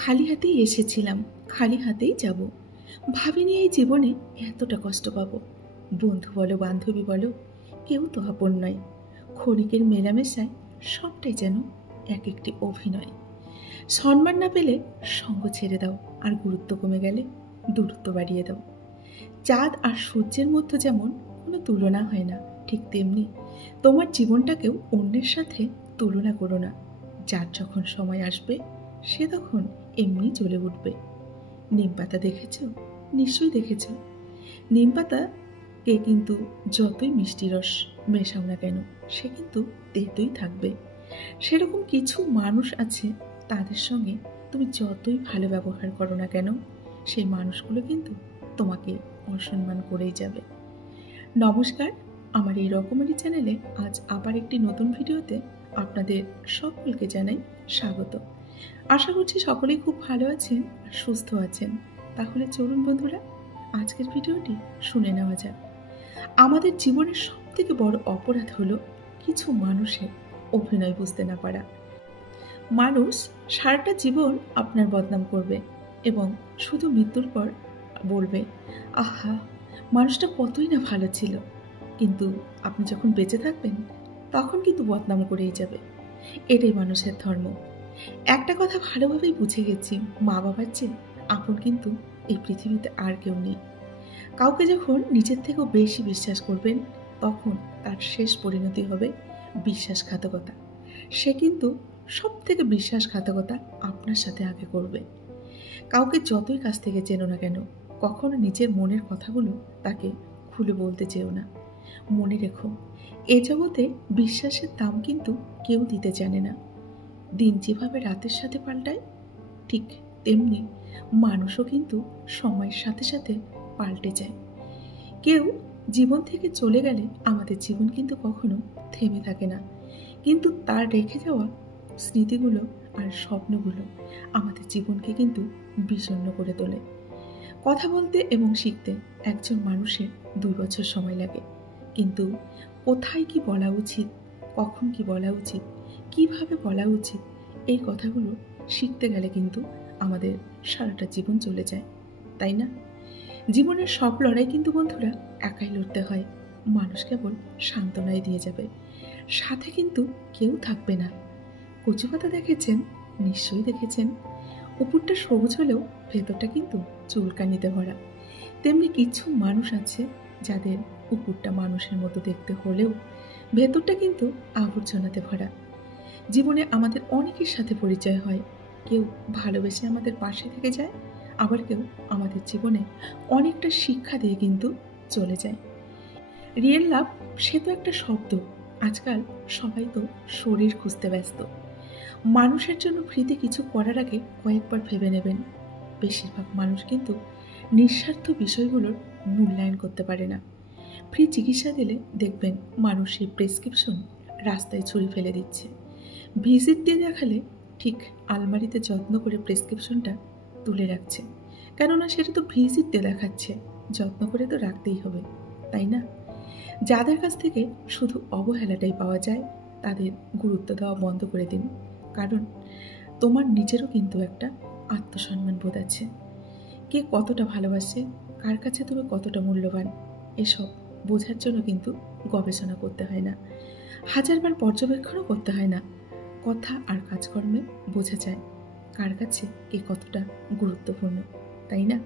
খালি হাতেই এসেছিলাম, খালি হাতেই যাব। ভাবিনি এই জীবনে এতটা কষ্ট পাবো। বন্ধু বলো, বান্ধবী বলো, কেউ তো আপন নয়। ক্ষণিকের মেলামেশায় সবটাই যেন এক একটি অভিনয়। সম্মান না পেলে সঙ্গ ছেড়ে দাও, আর গুরুত্ব কমে গেলে দূরত্ব বাড়িয়ে দাও। চাঁদ আর সূর্যের মধ্যে যেমন কোনো তুলনা হয় না, ঠিক তেমনি তোমার জীবনটাকেও অন্যের সাথে তুলনা করো না। যার যখন সময় আসবে সে তখন এমনি জ্বলে উঠবে। নিম পাতা দেখেছ? নিশ্চয়ই দেখেছ। নিম পাতাকে কিন্তু যতই মিষ্টি রস মেশাও না কেন, সে কিন্তু তেতোই থাকবে। সেরকম কিছু মানুষ আছে, তাদের সঙ্গে তুমি যতই ভালো ব্যবহার করো না কেন, সেই মানুষগুলো কিন্তু তোমাকে অসম্মান করেই যাবে। নমস্কার, আমার এই রকমারি চ্যানেলে আজ আবার একটি নতুন ভিডিওতে আপনাদের সকলকে জানাই স্বাগত। আশা করছি সকলেই খুব ভালো আছেন আর সুস্থ আছেন। তাহলে চলুন বন্ধুরা, আজকের ভিডিওটি শুনে নেওয়া যাক। আমাদের জীবনের সবথেকে বড় অপরাধ হলো কিছু মানুষের অভিনয় বুঝতে না পারা। মানুষ সারাটা জীবন আপনার বদনাম করবে এবং শুধু মৃত্যুর পর বলবে, আহা, মানুষটা কতই না ভালো ছিল। কিন্তু আপনি যখন বেঁচে থাকবেন তখন কিন্তু বদনাম করেই যাবে। এটাই মানুষের ধর্ম। একটা কথা ভালোভাবেই বুঝে গেছি, মা বাবার চেয়ে আপন কিন্তু এই পৃথিবীতে আর কেউ নেই। কাউকে যখন নিজের থেকেও বেশি বিশ্বাস করবেন, তখন তার শেষ পরিণতি হবে বিশ্বাসঘাতকতা। সে কিন্তু সব থেকে বিশ্বাসঘাতকতা আপনার সাথে আগে করবে। কাউকে যতই কাছ থেকে চেনো না কেন, কখনো নিজের মনের কথাগুলো তাকে খুলে বলতে চেও না। মনে রেখো, এ জগতে বিশ্বাসের দাম কিন্তু কেউ দিতে জানে না। দিন যেভাবে রাতের সাথে পাল্টায়, ঠিক তেমনি মানুষও কিন্তু সময়ের সাথে সাথে পাল্টে যায়। কেউ জীবন থেকে চলে গেলে আমাদের জীবন কিন্তু কখনো থেমে থাকে না, কিন্তু তার রেখে যাওয়া স্মৃতিগুলো আর স্বপ্নগুলো আমাদের জীবনকে কিন্তু বিষণ্ণ করে তোলে। কথা বলতে এবং শিখতে একজন মানুষের 2 বছর সময় লাগে, কিন্তু কোথায় কি বলা উচিত, কখন কি বলা উচিত, কিভাবে বলা উচিত, এই কথাগুলো শিখতে গেলে কিন্তু আমাদের সারাটা জীবন চলে যায়, তাই না? জীবনের সব লড়াই কিন্তু বন্ধুরা একাই লড়তে হয়। মানুষ কেবল সান্ত্বনাই দিয়ে যাবে, সাথে কিন্তু কেউ থাকবে না। কচু পাতা দেখেছেন? নিশ্চয়ই দেখেছেন। উপরটা সবুজ হলেও ভেতরটা কিন্তু চুলকানিতে ভরা। তেমনি কিছু মানুষ আছে যাদের উপরটা মানুষের মতো দেখতে হলেও ভেতরটা কিন্তু আবর্জনাতে ভরা। জীবনে আমাদের অনেকের সাথে পরিচয় হয়। কেউ ভালোবেসে আমাদের পাশে থেকে যায়, আবার কেউ আমাদের জীবনে অনেকটা শিক্ষা দিয়ে কিন্তু চলে যায়। রিয়েল লাভ সে তো একটা শব্দ। আজকাল সবাই তো শরীর খুঁজতে ব্যস্ত। মানুষের জন্য ফ্রিতে কিছু করার আগে কয়েকবার ভেবে নেবেন। বেশিরভাগ মানুষ কিন্তু নিঃস্বার্থ বিষয়গুলোর মূল্যায়ন করতে পারে না। ফ্রি চিকিৎসা দিলে দেখবেন মানুষ সেই প্রেসক্রিপশন রাস্তায় ছুঁড়ে ফেলে দিচ্ছে। ভিজিট দিয়ে দেখালে ঠিক আলমারিতে যত্ন করে প্রেসক্রিপশনটা তুলে রাখছে, কেননা সেটা তো ভিজিট দিয়ে দেখাচ্ছে, যত্ন করে তো রাখতেই হবে, তাই না? যাদের কাছ থেকে শুধু অবহেলাটাই পাওয়া যায়, তাদের গুরুত্ব দেওয়া বন্ধ করে দিন। কারণ তোমার নিজেরও কিন্তু একটা আত্মসম্মান বোধ আছে। কে কতটা ভালোবাসে, কার কাছে তুমি কতটা মূল্যবান, এসব বোঝার জন্য কিন্তু গবেষণা করতে হয় না, হাজারবার পর্যবেক্ষণও করতে হয় না। কথা আর কাজকর্মে বোঝা যায় কার কাছে কে কতটা গুরুত্বপূর্ণ, তাই না?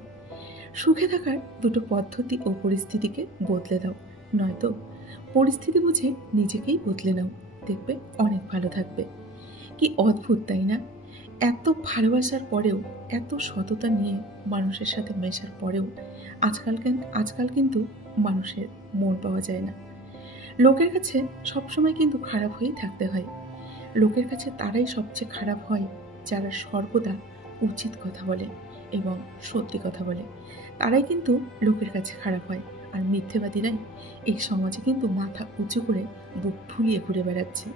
সুখে থাকার দুটো পদ্ধতি ও পরিস্থিতিকে বদলে দাও, নয়তো পরিস্থিতি বুঝে নিজেকেই বদলে নাও, দেখবে অনেক ভালো থাকবে। কি অদ্ভুত, তাই না? এত ভালোবাসার পরেও, এত সততা নিয়ে মানুষের সাথে মেশার পরেও আজকাল কিন্তু মানুষের মন পাওয়া যায় না। লোকের কাছে সবসময় কিন্তু খারাপ হয়েই থাকতে হয়। লোকের কাছে তারাই সবচেয়ে খারাপ হয় যারা সর্বদা উচিত কথা বলে এবং সত্যি কথা বলে। তারাই কিন্তু লোকের কাছে খারাপ হয়। আর মিথ্যেবাদীরাই এই সমাজে কিন্তু মাথা উঁচু করে বুক ফুলিয়ে ঘুরে বেড়াচ্ছে।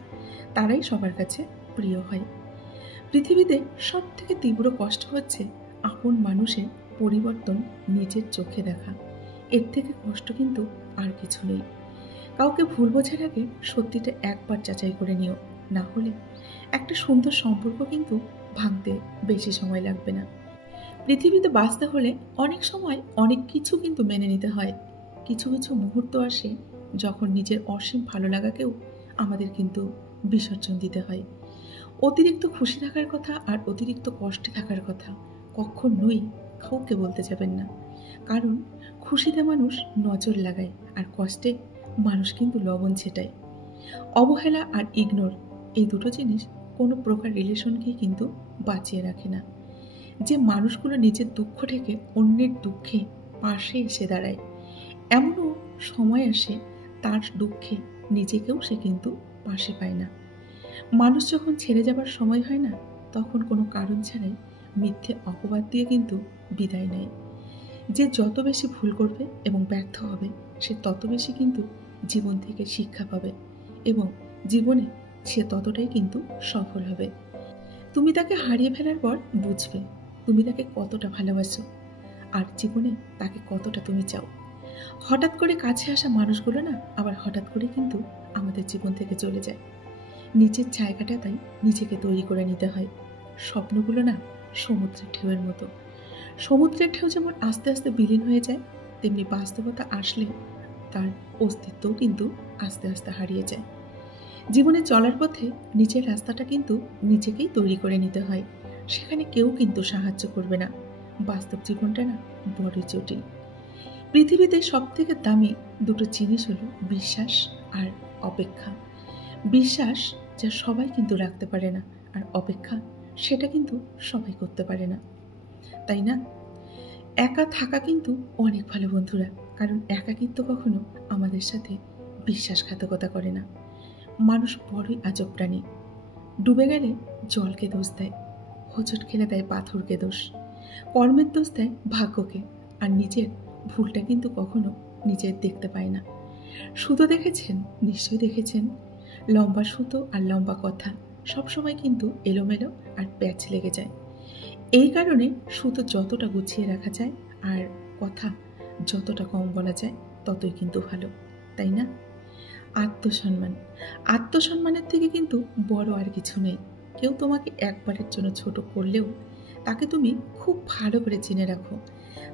তারাই সবার কাছে প্রিয় হয়। পৃথিবীতে সব থেকে তীব্র কষ্ট হচ্ছে আপন মানুষের পরিবর্তন নিজের চোখে দেখা। এর থেকে কষ্ট কিন্তু আর কিছু নেই। কাউকে ভুল বোঝার আগে সত্যিটা একবার যাচাই করে নিও, না হলে একটা সুন্দর সম্পর্ক কিন্তু ভাঙতে বেশি সময় লাগবে না। পৃথিবীতে বাঁচতে হলে অনেক সময় অনেক কিছু কিন্তু মেনে নিতে হয়। কিছু কিছু মুহূর্ত আসে যখন নিজের অসীম ভালো লাগাকেও আমাদের কিন্তু বিসর্জন দিতে হয়। অতিরিক্ত খুশি থাকার কথা আর অতিরিক্ত কষ্টে থাকার কথা কখনোই কাউকে বলতে যাবেন না। কারণ খুশিতে মানুষ নজর লাগায় আর কষ্টে মানুষ কিন্তু লবণ ছেটায়। অবহেলা আর ইগনোর এই দুটো জিনিস কোনো প্রকার রিলেশনকেই কিন্তু বাঁচিয়ে রাখে না। যে মানুষগুলো নিজের দুঃখ থেকে অন্যের দুঃখে পাশে এসে দাঁড়ায়, এমনও সময় আসে তার দুঃখে নিজেকেও সে কিন্তু পাশে পায় না। মানুষ যখন ছেড়ে যাবার সময় হয় না, তখন কোনো কারণ ছাড়াই মিথ্যে অপবাদ দিয়ে কিন্তু বিদায় নেয়। যে যত বেশি ভুল করবে এবং ব্যর্থ হবে, সে তত বেশি কিন্তু জীবন থেকে শিক্ষা পাবে এবং জীবনে সে ততটাই কিন্তু সফল হবে। তুমি তাকে হারিয়ে ফেলার পর বুঝবে তুমি তাকে কতটা ভালোবাসো আর জীবনে তাকে কতটা তুমি চাও। হঠাৎ করে কাছে আসা মানুষগুলো না আবার হঠাৎ করে কিন্তু আমাদের জীবন থেকে চলে যায়। নিজের জায়গাটা তাই নিজেকে তৈরি করে নিতে হয়। স্বপ্নগুলো না সমুদ্রের ঢেউয়ের মতো। সমুদ্রের ঢেউ যেমন আস্তে আস্তে বিলীন হয়ে যায়, তেমনি বাস্তবতা আসলে তার অস্তিত্বও কিন্তু আস্তে আস্তে হারিয়ে যায়। জীবনে চলার পথে নিজের রাস্তাটা কিন্তু নিজেকেই তৈরি করে নিতে হয়। সেখানে কেউ কিন্তু সাহায্য করবে না। বাস্তব জীবনটা না বড়ই জটিল। পৃথিবীতে সব থেকে দামি দুটো জিনিস হলো বিশ্বাস আর অপেক্ষা। বিশ্বাস যা সবাই কিন্তু রাখতে পারে না, আর অপেক্ষা সেটা কিন্তু সবাই করতে পারে না, তাই না? একা থাকা কিন্তু অনেক ভালো বন্ধুরা, কারণ একাকিত্ব কখনো আমাদের সাথে বিশ্বাসঘাতকতা করে না। মানুষ বড়ই আজব প্রাণী। ডুবে গেলে জলকে দোষ দেয়, হোঁচট খেলে দেয় পাথরকে দোষ, কর্মের দোষ দেয় ভাগ্যকে, আর নিজের ভুলটা কিন্তু কখনো নিজের দেখতে পায় না। সুতো দেখেছেন? নিশ্চয়ই দেখেছেন। লম্বা সুতো আর লম্বা কথা সবসময় কিন্তু এলোমেলো আর প্যাচ লেগে যায়। এই কারণে সুতো যতটা গুছিয়ে রাখা যায় আর কথা যতটা কম বলা যায় ততই কিন্তু ভালো, তাই না? আত্মসম্মানের থেকে কিন্তু বড় আর কিছু নেই। কেউ তোমাকে একবারের জন্য ছোট করলেও তাকে তুমি খুব ভালো করে চিনে রাখো।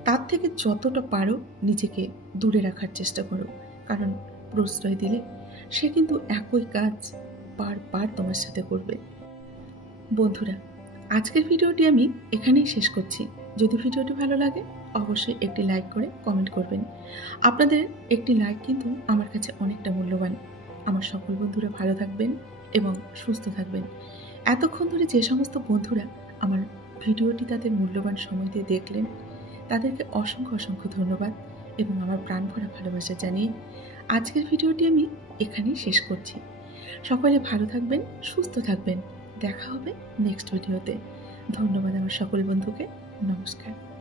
তার থেকে যতটা পারো নিজেকে দূরে রাখার চেষ্টা করো, কারণ প্রশ্রয় দিলে সে কিন্তু একই কাজ বারবার তোমার সাথে করবে। বন্ধুরা, আজকের ভিডিওটি আমি এখানেই শেষ করছি। যদি ভিডিওটি ভালো লাগে অবশ্যই একটি লাইক করে কমেন্ট করবেন। আপনাদের একটি লাইক কিন্তু আমার কাছে অনেকটা মূল্যবান। আমার সকল বন্ধুরা ভালো থাকবেন এবং সুস্থ থাকবেন। এতক্ষণ ধরে যে সমস্ত বন্ধুরা আমার ভিডিওটি তাদের মূল্যবান সময় দিয়ে দেখলেন, তাদেরকে অসংখ্য অসংখ্য ধন্যবাদ এবং আমার প্রাণ ভরা ভালোবাসা জানিয়ে আজকের ভিডিওটি আমি এখানেই শেষ করছি। সকলে ভালো থাকবেন, সুস্থ থাকবেন। দেখা হবে নেক্সট ভিডিওতে। ধন্যবাদ আমার সকল বন্ধুকে। নমস্কার।